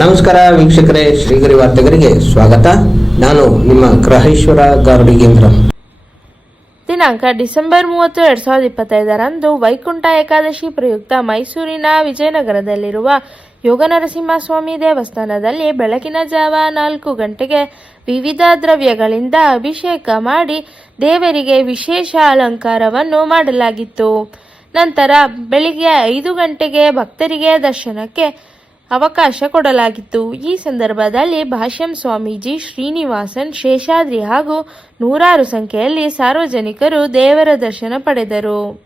ನಮಸ್ಕಾರ ವೀಕ್ಷಕರೇ, ಶ್ರೀಗರಿ ವಾರ್ತೆಗರಿಗೆ ಸ್ವಾಗತ. ನಾನು ನಿಮ್ಮ ಗ್ರಹೇಶ್ವರ ಗಾರುಡಿಗೇಂದ್ರ ದಿನಾಂಕ ಡಿಸೆಂಬರ್ ಮೂವತ್ತು, ಎರಡ್ ಸಾವಿರದ ಇಪ್ಪತ್ತೈದರಂದು ವೈಕುಂಠ ಏಕಾದಶಿ ಪ್ರಯುಕ್ತ ಮೈಸೂರಿನ ವಿಜಯನಗರದಲ್ಲಿರುವ ಯೋಗನರಸಿಂಹಸ್ವಾಮಿ ದೇವಸ್ಥಾನದಲ್ಲಿ ಬೆಳಕಿನ ಜಾವ ನಾಲ್ಕು ಗಂಟೆಗೆ ವಿವಿಧ ದ್ರವ್ಯಗಳಿಂದ ಅಭಿಷೇಕ ಮಾಡಿ ದೇವರಿಗೆ ವಿಶೇಷ ಅಲಂಕಾರವನ್ನು ಮಾಡಲಾಗಿತ್ತು. ನಂತರ ಬೆಳಿಗ್ಗೆ ಐದು ಗಂಟೆಗೆ ಭಕ್ತರಿಗೆ ದರ್ಶನಕ್ಕೆ ಅವಕಾಶ ಕೊಡಲಾಗಿತ್ತು. ಈ ಸಂದರ್ಭದಲ್ಲಿ ಭಾಷ್ಯಂ ಸ್ವಾಮೀಜಿ, ಶ್ರೀನಿವಾಸನ್, ಶೇಷಾದ್ರಿ ಹಾಗೂ ನೂರಾರು ಸಂಖ್ಯೆಯಲ್ಲಿ ಸಾರ್ವಜನಿಕರು ದೇವರ ದರ್ಶನ ಪಡೆದರು.